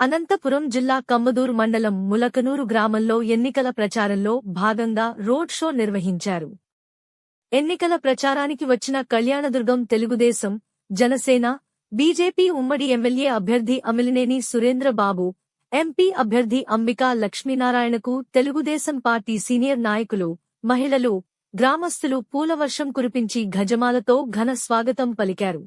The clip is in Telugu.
అనంతపురం జిల్లా కమ్మదూరు మండలం ములకనూరు గ్రామంలో ఎన్నికల ప్రచారంలో భాగంగా రోడ్ షో నిర్వహించారు. ఎన్నికల ప్రచారానికి వచ్చిన కళ్యాణదుర్గం తెలుగుదేశం, జనసేన, బీజేపీ ఉమ్మడి ఎమ్మెల్యే అభ్యర్థి అమిలినేని సురేంద్రబాబు, ఎంపీ అభ్యర్థి అంబికా లక్ష్మీనారాయణకు తెలుగుదేశం పార్టీ సీనియర్ నాయకులు, మహిళలు, గ్రామస్తులు పూలవర్షం కురిపించి గజమాలతో ఘన స్వాగతం పలికారు.